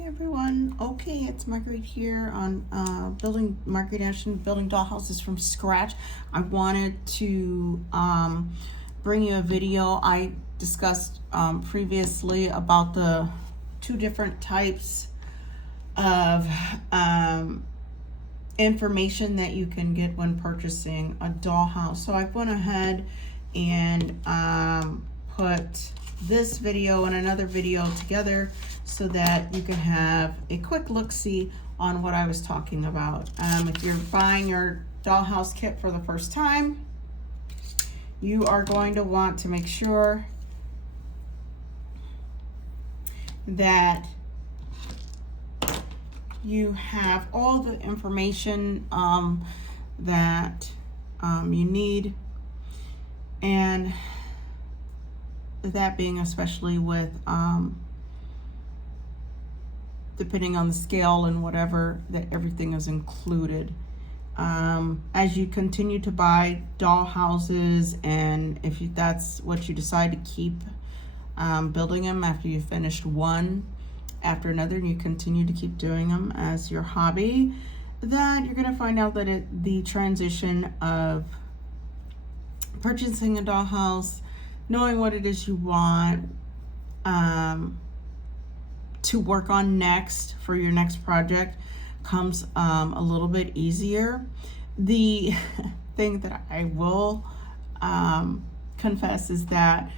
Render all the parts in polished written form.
Hey everyone, okay, it's Marguerite here on building Dollhouses from scratch. I wanted to bring you a video. I discussed previously about the two different types of information that you can get when purchasing a dollhouse. So I went ahead and put this video and another video together so that you can have a quick look-see on what I was talking about. If you're buying your dollhouse kit for the first time, you are going to want to make sure that you have all the information that you need, and that being especially with depending on the scale and whatever, that everything is included. As you continue to buy dollhouses, and if that's what you decide to keep building them after you finished one after another, and you continue to keep doing them as your hobby, that you're going to find out that the transition of purchasing a dollhouse, knowing what it is you want to work on next for your next project comes a little bit easier. The thing that I will confess is that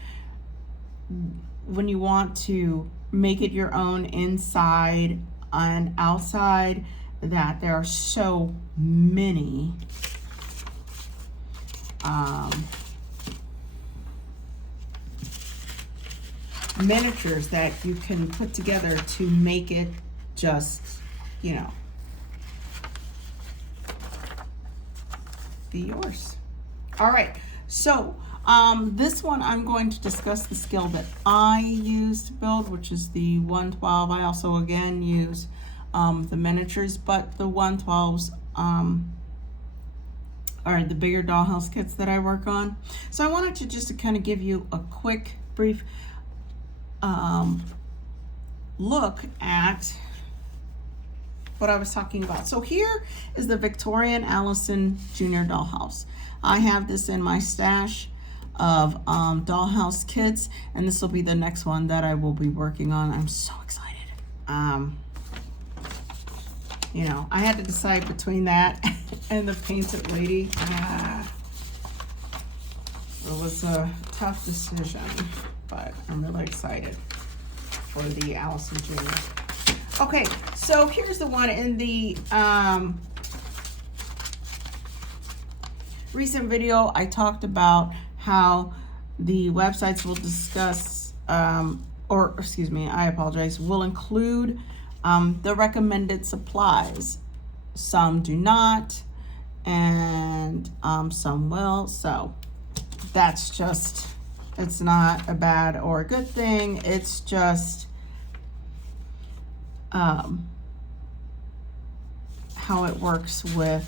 when you want to make it your own inside and outside, that there are so many miniatures that you can put together to make it just, you know, be yours. All right, so this one I'm going to discuss the scale that I use to build, which is the 112. I also again use the miniatures, but the 112s are the bigger dollhouse kits that I work on. So I wanted to just kind of give you a quick brief look at what I was talking about. So here is the Victorian Allison Jr. dollhouse. I have this in my stash of dollhouse kits, and this will be the next one that I will be working on. I'm so excited. You know, I had to decide between that and the painted lady. It was a tough decision, but I'm really excited for the Allison Jr. Okay, so here's the one in the recent video. I talked about how the websites will discuss, or excuse me, I apologize, will include the recommended supplies. Some do not, and some will. So that's just, it's not a bad or a good thing. It's just how it works with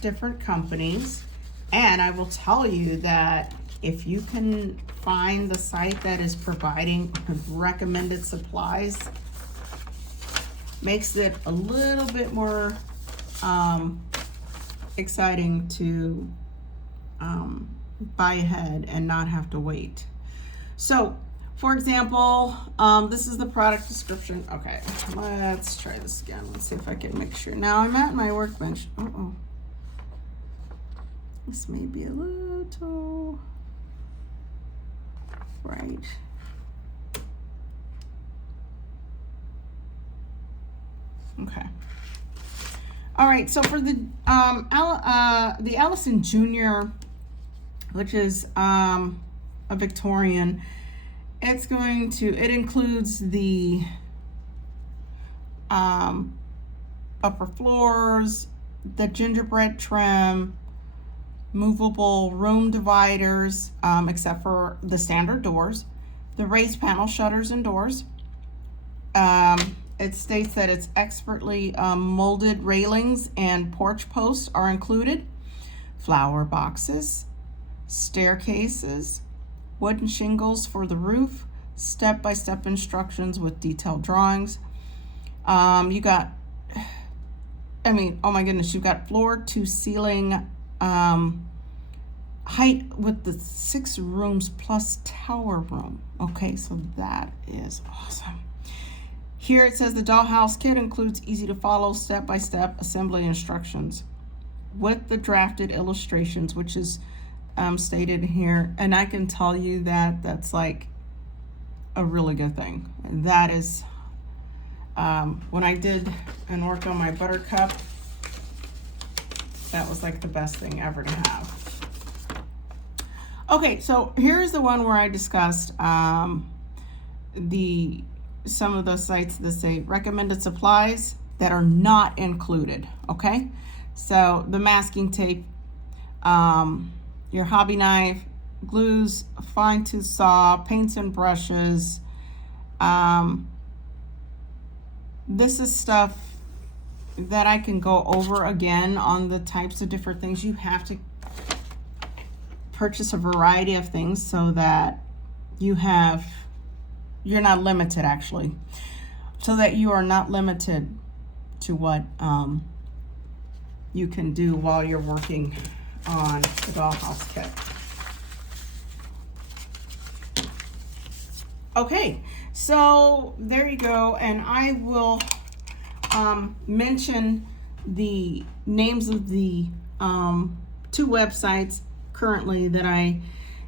different companies. And I will tell you that if you can find the site that is providing recommended supplies, makes it a little bit more exciting to buy ahead and not have to wait. So for example, this is the product description. Okay, let's try this again. Let's see if I can make sure. Now I'm at my workbench. This may be a little right. Okay. All right, so for the Allison Jr., which is a Victorian, it includes the upper floors, the gingerbread trim, movable room dividers, except for the standard doors, the raised panel shutters and doors. It states that it's expertly molded railings and porch posts are included, flower boxes, staircases, wooden shingles for the roof, step-by-step instructions with detailed drawings. You got, I mean, oh my goodness, you've got floor to ceiling height with the 6 rooms plus tower room. Okay, so that is awesome. Here it says the Dollhouse kit includes easy to follow step-by-step assembly instructions with the drafted illustrations, which is stated here. And I can tell you that that's like a really good thing. And that is, when I did and worked on my buttercup, that was like the best thing ever to have. Okay, so here's the one where I discussed some of the sites that say recommended supplies that are not included. Okay, so the masking tape, your hobby knife, glues, fine tooth saw, paints and brushes. This is stuff that I can go over again on the types of different things. You have to purchase a variety of things so that you're not limited, actually, so that you are not limited to what you can do while you're working on the Dollhouse kit. Okay, so there you go, and I will mention the names of the 2 websites currently that I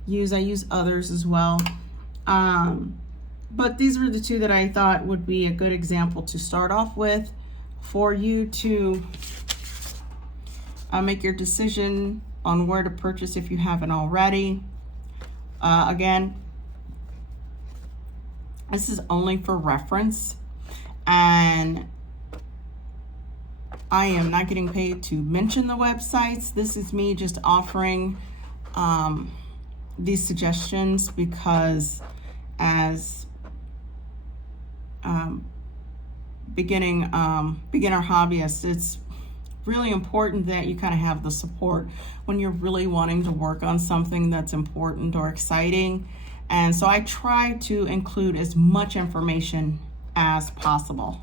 use. I use others as well, but these were the 2 that I thought would be a good example to start off with for you to make your decision on where to purchase if you haven't already. Again, this is only for reference, and I am not getting paid to mention the websites. This is me just offering these suggestions because as beginner hobbyists, it's really important that you kind of have the support when you're really wanting to work on something that's important or exciting. And so I try to include as much information as possible.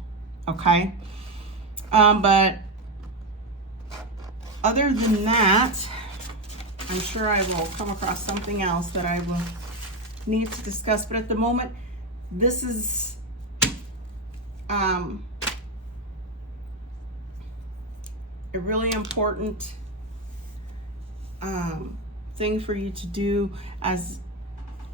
Okay, but other than that, I'm sure I will come across something else that I will need to discuss, but at the moment, this is a really important thing for you to do, as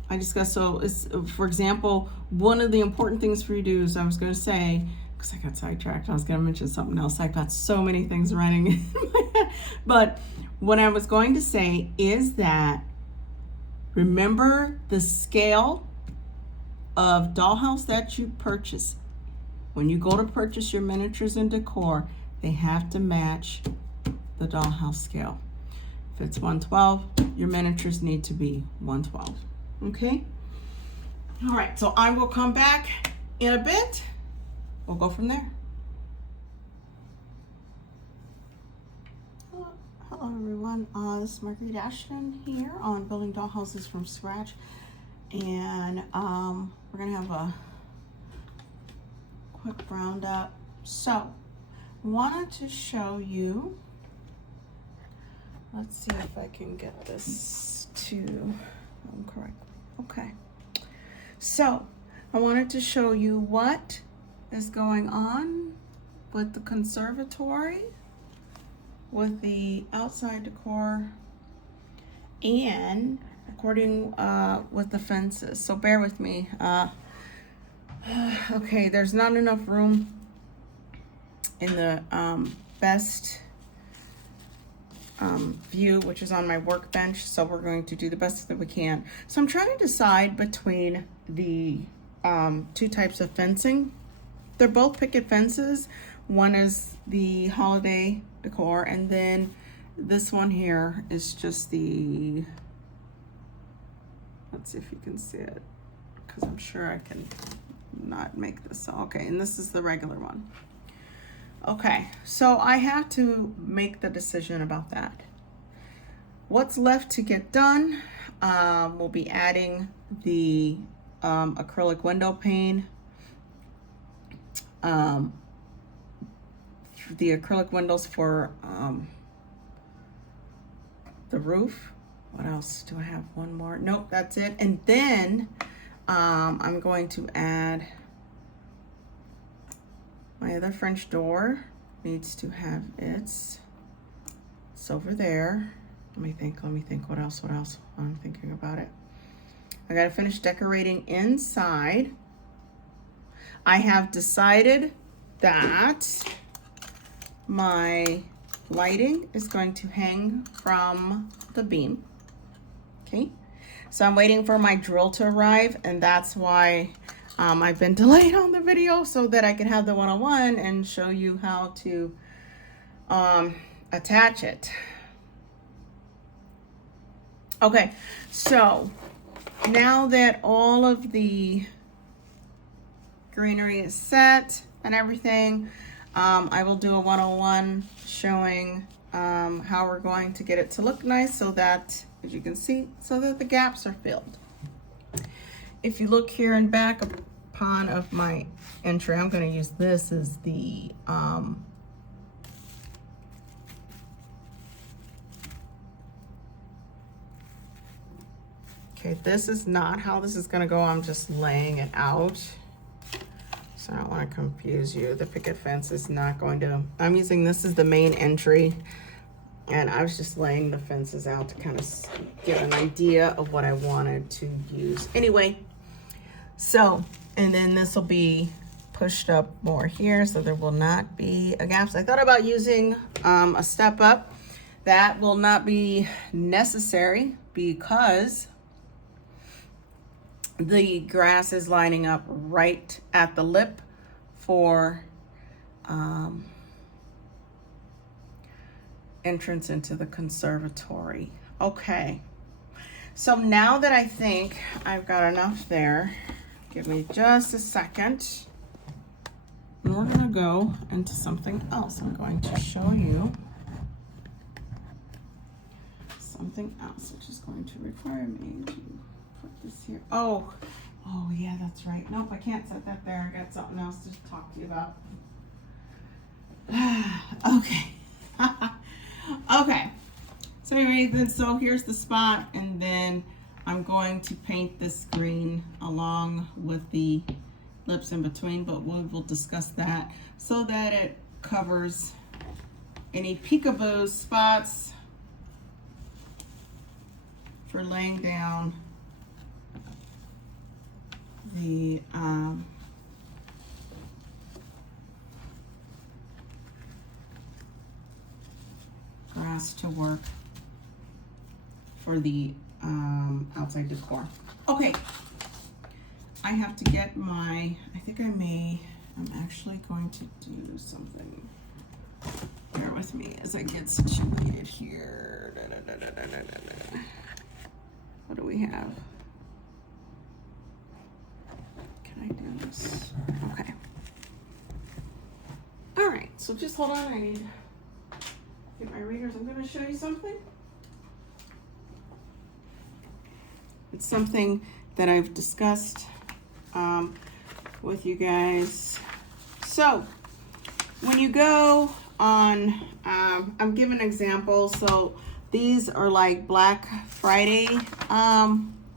I discussed. So it's, for example, one of the important things for you to do is, I was going to say, because I got sidetracked, I was going to mention something else. I've got so many things running in my head. But what I was going to say is that remember the scale of Dollhouse that you purchase. When you go to purchase your miniatures and decor, they have to match the Dollhouse scale. If it's 112, your miniatures need to be 112. Okay? All right, so I will come back in a bit. We'll go from there. Hello everyone, this is Marguerite Ashton here on Building Dollhouses from Scratch, and we're gonna have a quick roundup. So, wanted to show you, let's see if I can get this to correctly. Okay, so I wanted to show you what is going on with the conservatory, with the outside decor, and according with the fences. So bear with me. Okay, there's not enough room in the best view, which is on my workbench, so we're going to do the best that we can. So I'm trying to decide between the 2 types of fencing. They're both picket fences. One is the holiday decor, and then this one here is just the, let's see if you can see it, because I'm sure I can not make this. Okay, and this is the regular one. Okay, so I have to make the decision about that. What's left to get done, we'll be adding the acrylic window pane. The acrylic windows for the roof. What else do I have? One more? Nope, that's it. And then I'm going to add my other French door. Needs to have it's over there. Let me think what else I'm thinking about it. I gotta finish decorating inside. I have decided that my lighting is going to hang from the beam. Okay, so I'm waiting for my drill to arrive, and that's why I've been delayed on the video, so that I can have the one-on-one and show you how to attach it. Okay, so now that all of the greenery is set and everything, I will do a one-on-one showing how we're going to get it to look nice, so that, as you can see, so that the gaps are filled. If you look here in back upon of my entry, I'm going to use this as the okay, this is not how this is going to go. I'm just laying it out, so I don't want to confuse you. The picket fence is not going to, I'm using this as the main entry, and I was just laying the fences out to kind of get an idea of what I wanted to use. Anyway, so, and then this will be pushed up more here, so there will not be a gap. So I thought about using a step up. That will not be necessary because the grass is lining up right at the lip for entrance into the conservatory. Okay, so now that I think I've got enough there, give me just a second, and we're gonna go into something else. I'm going to show you something else, which is going to require me to put this here. Oh yeah, that's right. Nope, I can't set that there. I got something else to talk to you about. Okay. Okay, so anyway, then so here's the spot, and then I'm going to paint this green along with the lips in between, but we will discuss that so that it covers any peekaboo spots for laying down the grass to work for the outside decor. Okay, I have to get my, I'm actually going to do something. Bear with me as I get situated here. What do we have? Can I do this? Okay. All right, so just hold on. I need to get my readers. I'm going to show you something. It's something that I've discussed with you guys. So when you go on, I'm giving an example. So these are like Black Friday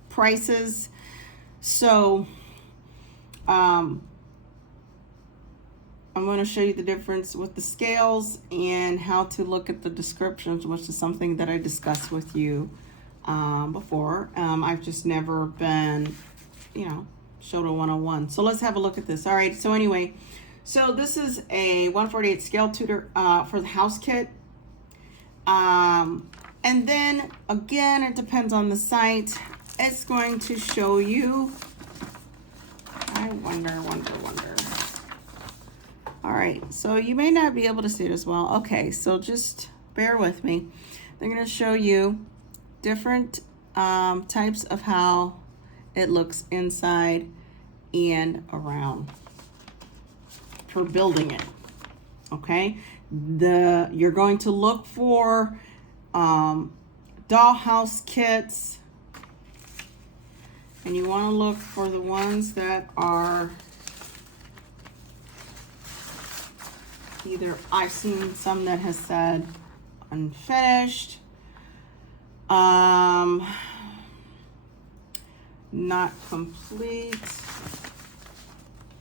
prices. So I'm going to show you the difference with the scales and how to look at the descriptions, which is something that I discussed with you before. I've just never been, showed a one-on-one. So let's have a look at this. All right. So anyway, so this is a 1/48 scale tutor for the house kit. And then again, it depends on the site. It's going to show you, I wonder. All right, so you may not be able to see it as well. Okay, so just bear with me. They're going to show you different types of how it looks inside and around for building it. Okay, you're going to look for dollhouse kits And you want to look for the ones that are either, I've seen some that has said unfinished, not complete.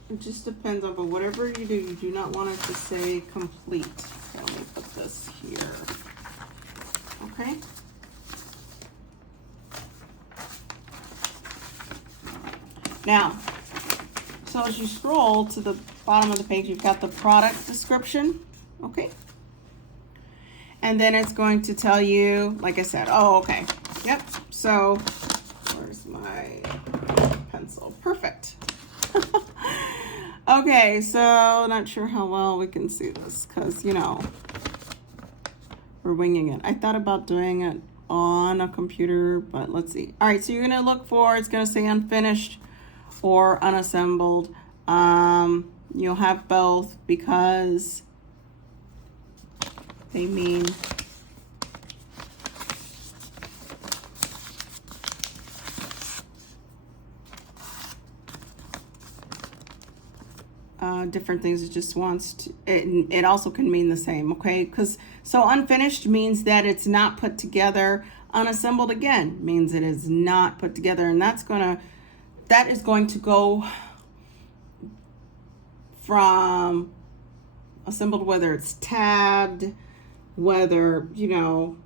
It just depends on, but whatever you do not want it to say complete. Okay, let me put this here. Okay. Now, so as you scroll to the bottom of the page, you've got the product description, okay? And then it's going to tell you, like I said, oh, okay, yep. So, where's my pencil? Perfect. Okay, so not sure how well we can see this because, you know, we're winging it. I thought about doing it on a computer, but let's see. All right, so you're gonna look for, it's gonna say unfinished or unassembled. You'll have both because they mean different things. It just wants to, it also can mean the same, okay? Because so unfinished means that it's not put together. Unassembled again means it is not put together, and that is going to go from assembled, whether it's tabbed, whether, you know,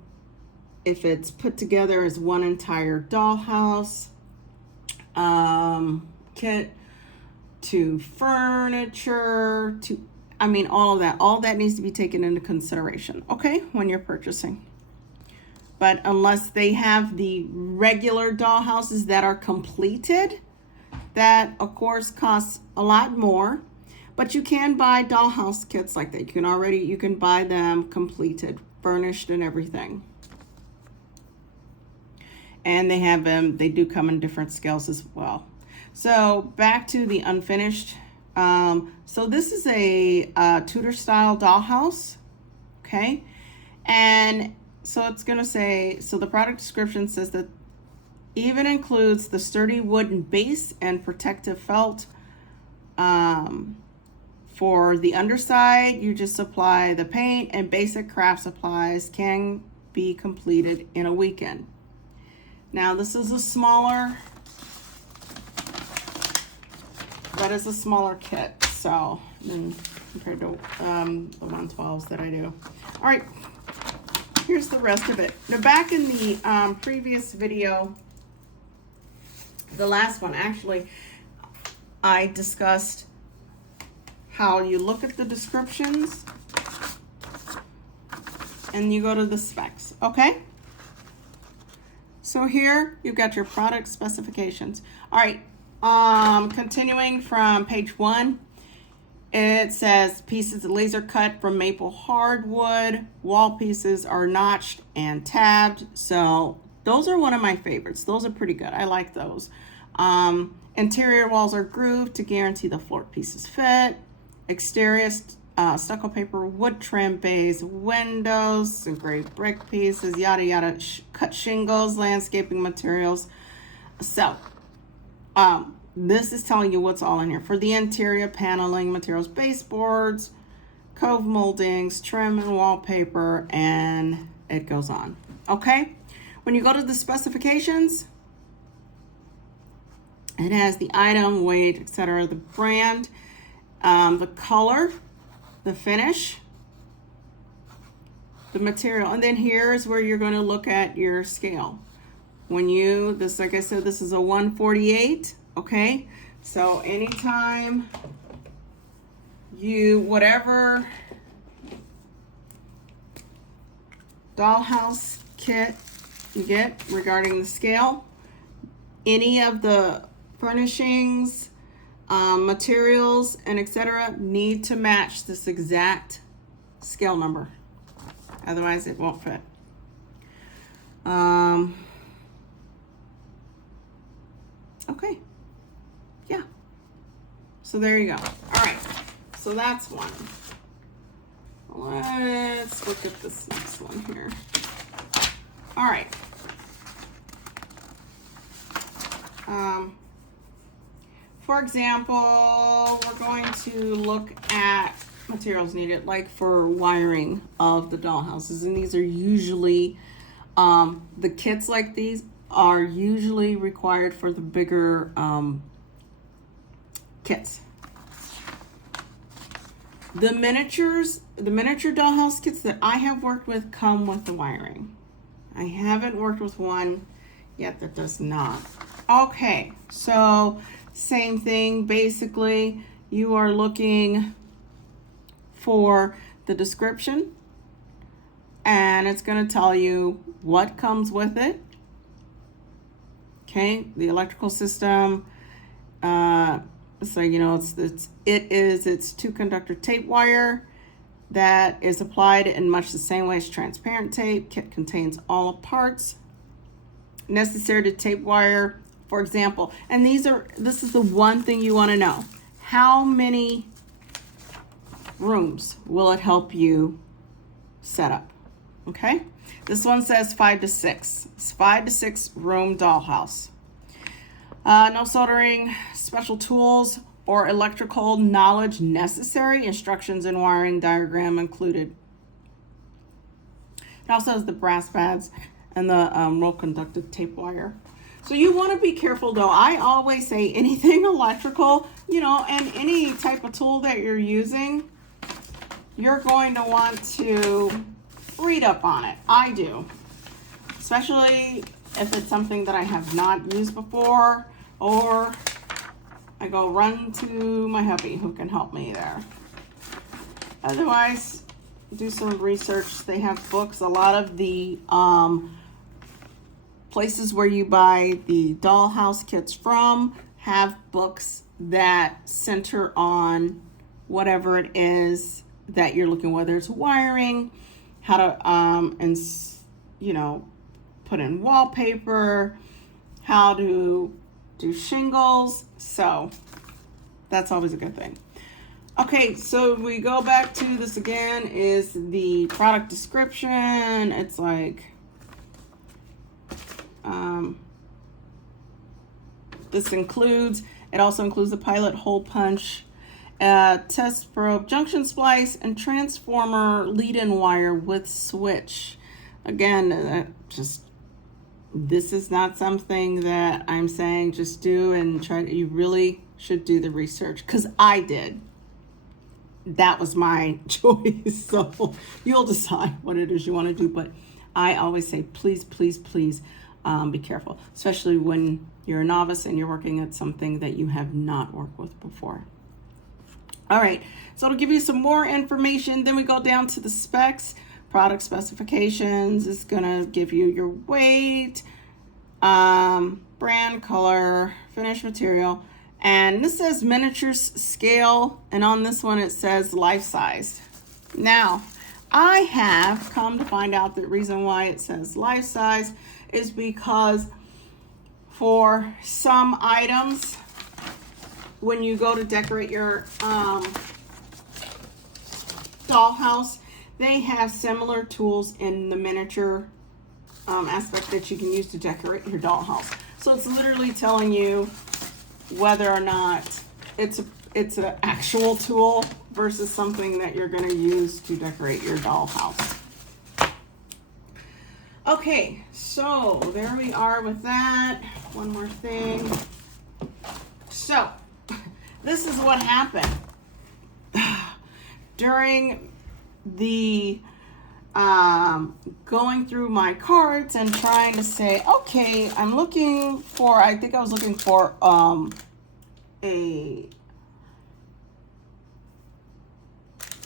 if it's put together as one entire dollhouse kit, to furniture, to, I mean, all of that needs to be taken into consideration, okay, when you're purchasing. But unless they have the regular dollhouses that are completed, that of course costs a lot more, but you can buy dollhouse kits like that. You can buy them completed, furnished and everything. And they have them, they do come in different scales as well. So back to the unfinished. So this is a Tudor style dollhouse, okay? And so it's gonna say, so the product description says that even includes the sturdy wooden base and protective felt. For the underside, you just supply the paint, and basic craft supplies can be completed in a weekend. Now this is a smaller, that is a smaller kit, so compared to the 112s that I do. All right, here's the rest of it. Now back in the previous video, the last one actually, I discussed how you look at the descriptions and you go to the specs, okay? So here you've got your product specifications. All right, continuing from page 1, it says pieces laser cut from maple hardwood. Wall pieces are notched and tabbed. So those are one of my favorites. Those are pretty good. I like those. Interior walls are grooved to guarantee the floor pieces fit. Exterior stucco paper, wood trim bays, windows, engraved brick pieces, yada yada, cut shingles, landscaping materials. So this is telling you what's all in here. For the interior paneling materials, baseboards, cove moldings, trim and wallpaper, and it goes on. Okay, when you go to the specifications, it has the item, weight, etc., the brand, the color, the finish, the material, and then here's where you're going to look at your scale. When you, this, like I said, this is a 148, okay? So anytime you, whatever dollhouse kit you get regarding the scale, any of the furnishings, materials, and etc. need to match this exact scale number. Otherwise it won't fit. Okay. Yeah. So there you go. All right. So that's one. Let's look at this next one here. All right. For example, we're going to look at materials needed, like for wiring of the dollhouses, and these are usually the kits like these are usually required for the bigger kits. The miniature dollhouse kits that I have worked with come with the wiring. I haven't worked with one yet that does not. Okay, so same thing. Basically, you are looking for the description, and it's going to tell you what comes with it. Okay, the electrical system. So you know it's two-conductor tape wire that is applied in much the same way as transparent tape. Kit contains all parts necessary to tape wire, for example. And this is the one thing you want to know. How many rooms will it help you set up? Okay, this one says 5 to 6. It's 5 to 6 room dollhouse. No soldering, special tools, or electrical knowledge necessary. Instructions and wiring diagram included. It also has the brass pads and the roll conducted tape wire. So you want to be careful though. I always say anything electrical, you know, and any type of tool that you're using, you're going to want to read up on it. I do. Especially if it's something that I have not used before, or I go run to my hubby who can help me there. Otherwise, do some research. They have books. A lot of the places where you buy the dollhouse kits from have books that center on whatever it is that you're looking, whether it's wiring, how to put in wallpaper, how to do shingles. So that's always a good thing. Okay, so we go back to this again, is the product description. It's like it also includes the pilot hole punch, test probe, junction splice, and transformer lead-in wire with switch. Again, this is not something that I'm saying just do and try. You really should do the research, because I did. That was my choice. So you'll decide what it is you want to do. But I always say, please, please, please be careful, especially when you're a novice and you're working at something that you have not worked with before. All right, so it'll give you some more information. Then we go down to the specs. Product specifications is going to give you your weight, brand, color, finished material. And this says miniature scale, and on this one it says life size. Now, I have come to find out the reason why it says life size is because for some items, when you go to decorate your dollhouse, they have similar tools in the miniature aspect that you can use to decorate your dollhouse. So it's literally telling you whether or not it's an actual tool versus something that you're going to use to decorate your dollhouse. Okay, so there we are with that. One more thing. So this is what happened during the going through my cards and trying to say, okay, I'm looking for, I think I was looking for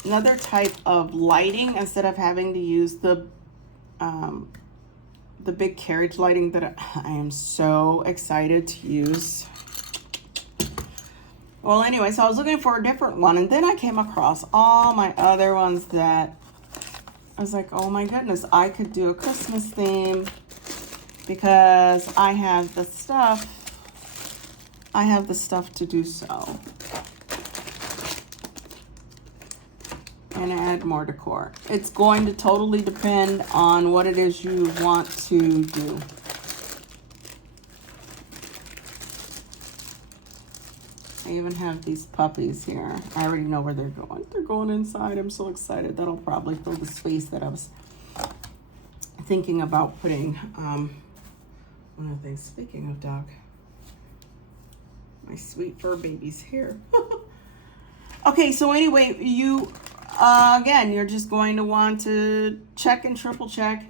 another type of lighting instead of having to use the big carriage lighting that I am so excited to use. Well, anyway, so I was looking for a different one, and then I came across all my other ones that I was like, oh my goodness, I could do a Christmas theme because I have the stuff to do so. And add more decor. It's going to totally depend on what it is you want to do. I even have these puppies here. I already know where they're going. They're going inside. I'm so excited. That'll probably fill the space that I was thinking about putting. One of the things, speaking of dog, my sweet fur baby's here. Okay, so anyway, you, again, you're just going to want to check and triple check.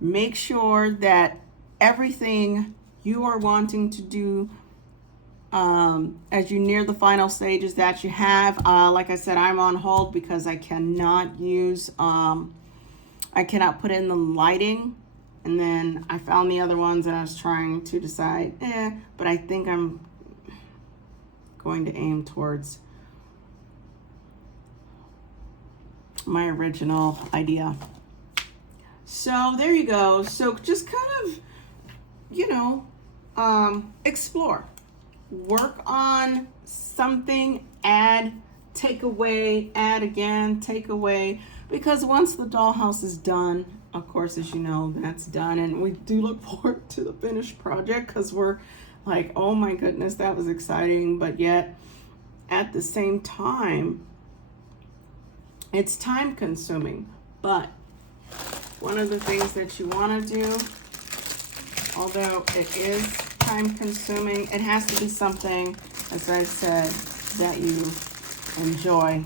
Make sure that everything you are wanting to do as you near the final stages that you have, like I said, I'm on hold because I cannot use, I cannot put in the lighting. And then I found the other ones and I was trying to decide, but I think I'm going to aim towards my original idea. So there you go. So just kind of, you know, explore. Work on something, add, take away, add again, take away. Because once the dollhouse is done, of course, as you know, that's done. And we do look forward to the finished project because we're like, oh my goodness, that was exciting. But yet, at the same time, it's time consuming. But one of the things that you want to do, although it is time consuming, it has to be something, as I said, that you enjoy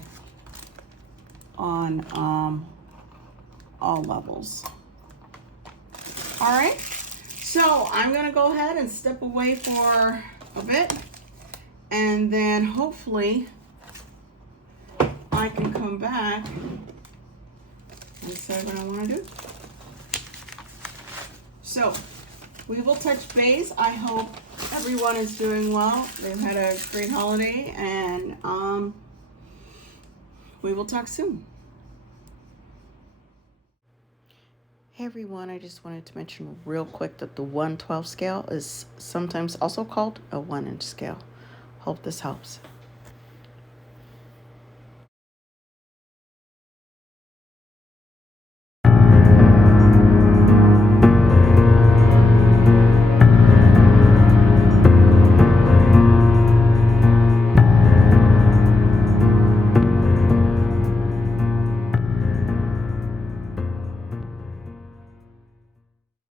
on all levels. All right, so I'm gonna go ahead and step away for a bit, and then hopefully I can come back and say what I want to do. So we will touch base. I hope everyone is doing well. They've had a great holiday, and we will talk soon. Hey everyone, I just wanted to mention real quick that the 1/12 scale is sometimes also called a 1-inch scale. Hope this helps.